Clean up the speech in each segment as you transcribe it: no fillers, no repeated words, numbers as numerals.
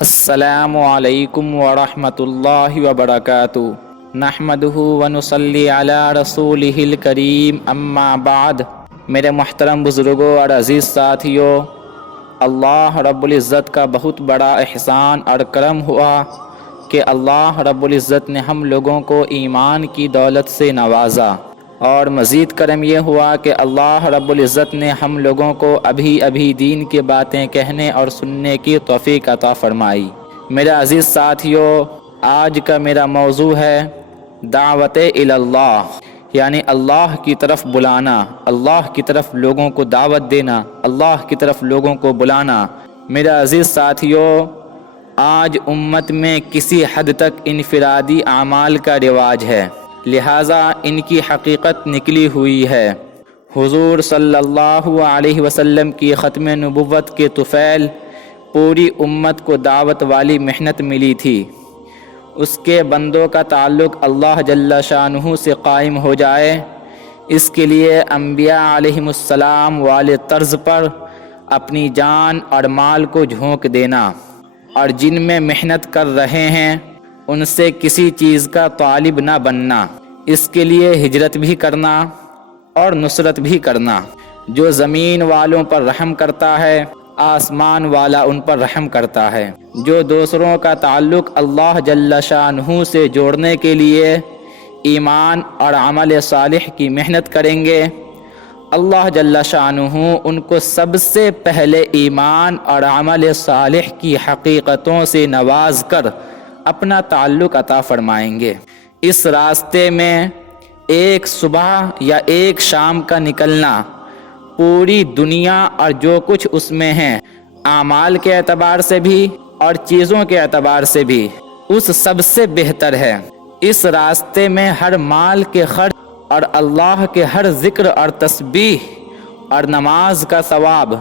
السلام علیکم ورحمۃ اللہ وبرکاتہ نحمدہ ونصلی علی رسولہ الکریم اما بعد۔ میرے محترم بزرگوں اور عزیز ساتھیوں، اللہ رب العزت کا بہت بڑا احسان اور کرم ہوا کہ اللہ رب العزت نے ہم لوگوں کو ایمان کی دولت سے نوازا، اور مزید کرم یہ ہوا کہ اللہ رب العزت نے ہم لوگوں کو ابھی دین کی باتیں کہنے اور سننے کی توفیق عطا فرمائی۔ میرے عزیز ساتھیوں، آج کا میرا موضوع ہے دعوت الی اللہ، یعنی اللہ کی طرف بلانا، اللہ کی طرف لوگوں کو دعوت دینا، اللہ کی طرف لوگوں کو بلانا۔ میرے عزیز ساتھیوں، آج امت میں کسی حد تک انفرادی اعمال کا رواج ہے، لہٰذا ان کی حقیقت نکلی ہوئی ہے۔ حضور صلی اللہ علیہ وسلم کی ختم نبوت کے طفیل پوری امت کو دعوت والی محنت ملی تھی، اس کے بندوں کا تعلق اللہ جل شانہ سے قائم ہو جائے، اس کے لیے انبیاء علیہم السلام والے طرز پر اپنی جان اور مال کو جھونک دینا، اور جن میں محنت کر رہے ہیں ان سے کسی چیز کا طالب نہ بننا، اس کے لیے ہجرت بھی کرنا اور نصرت بھی کرنا۔ جو زمین والوں پر رحم کرتا ہے، آسمان والا ان پر رحم کرتا ہے۔ جو دوسروں کا تعلق اللہ جل شانہ سے جوڑنے کے لیے ایمان اور عمل صالح کی محنت کریں گے، اللہ جل شانہ ان کو سب سے پہلے ایمان اور عمل صالح کی حقیقتوں سے نواز کر اپنا تعلق عطا فرمائیں گے۔ اس راستے میں ایک صبح یا ایک شام کا نکلنا پوری دنیا اور جو کچھ اس میں ہے، اعمال کے اعتبار سے بھی اور چیزوں کے اعتبار سے بھی، اس سب سے بہتر ہے۔ اس راستے میں ہر مال کے خرچ اور اللہ کے ہر ذکر اور تسبیح اور نماز کا ثواب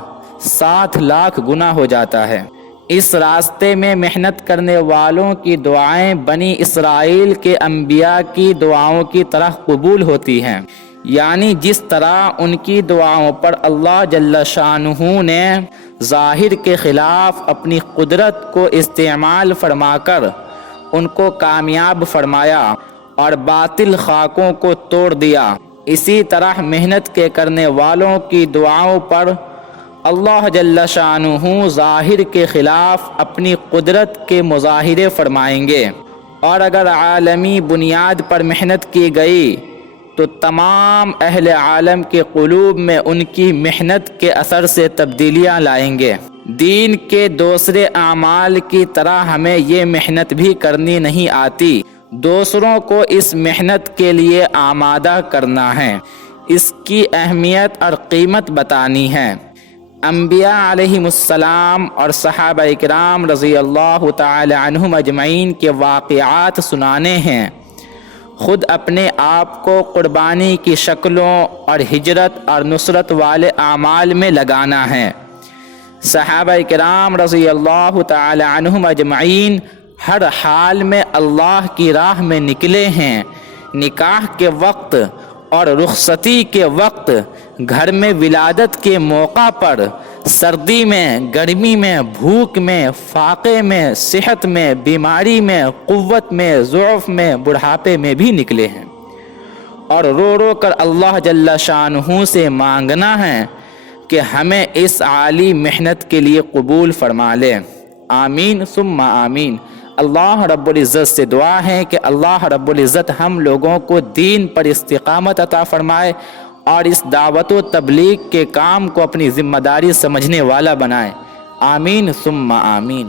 7 لاکھ گنا ہو جاتا ہے۔ اس راستے میں محنت کرنے والوں کی دعائیں بنی اسرائیل کے انبیاء کی دعاؤں کی طرح قبول ہوتی ہیں، یعنی جس طرح ان کی دعاؤں پر اللہ جل شانہ نے ظاہر کے خلاف اپنی قدرت کو استعمال فرما کر ان کو کامیاب فرمایا اور باطل خاکوں کو توڑ دیا، اسی طرح محنت کے کرنے والوں کی دعاؤں پر اللہ جل شانہ ظاہر کے خلاف اپنی قدرت کے مظاہرے فرمائیں گے، اور اگر عالمی بنیاد پر محنت کی گئی تو تمام اہل عالم کے قلوب میں ان کی محنت کے اثر سے تبدیلیاں لائیں گے۔ دین کے دوسرے اعمال کی طرح ہمیں یہ محنت بھی کرنی نہیں آتی، دوسروں کو اس محنت کے لیے آمادہ کرنا ہے، اس کی اہمیت اور قیمت بتانی ہے۔ انبیاء علیہم السلام اور صحابہ کرام رضی اللہ تعالی عنہم اجمعین کے واقعات سنانے ہیں، خود اپنے آپ کو قربانی کی شکلوں اور ہجرت اور نصرت والے اعمال میں لگانا ہے۔ صحابہ کرام رضی اللہ تعالی عنہم اجمعین ہر حال میں اللہ کی راہ میں نکلے ہیں، نکاح کے وقت اور رخصتی کے وقت، گھر میں ولادت کے موقع پر، سردی میں، گرمی میں، بھوک میں، فاقے میں، صحت میں، بیماری میں، قوت میں، ضعف میں، بڑھاپے میں بھی نکلے ہیں، اور رو رو کر اللہ جل شانہ سے مانگنا ہے کہ ہمیں اس عالی محنت کے لیے قبول فرما لے۔ آمین ثم آمین۔ اللہ رب العزت سے دعا ہے کہ اللہ رب العزت ہم لوگوں کو دین پر استقامت عطا فرمائے اور اس دعوت و تبلیغ کے کام کو اپنی ذمہ داری سمجھنے والا بنائے۔ آمین ثم آمین۔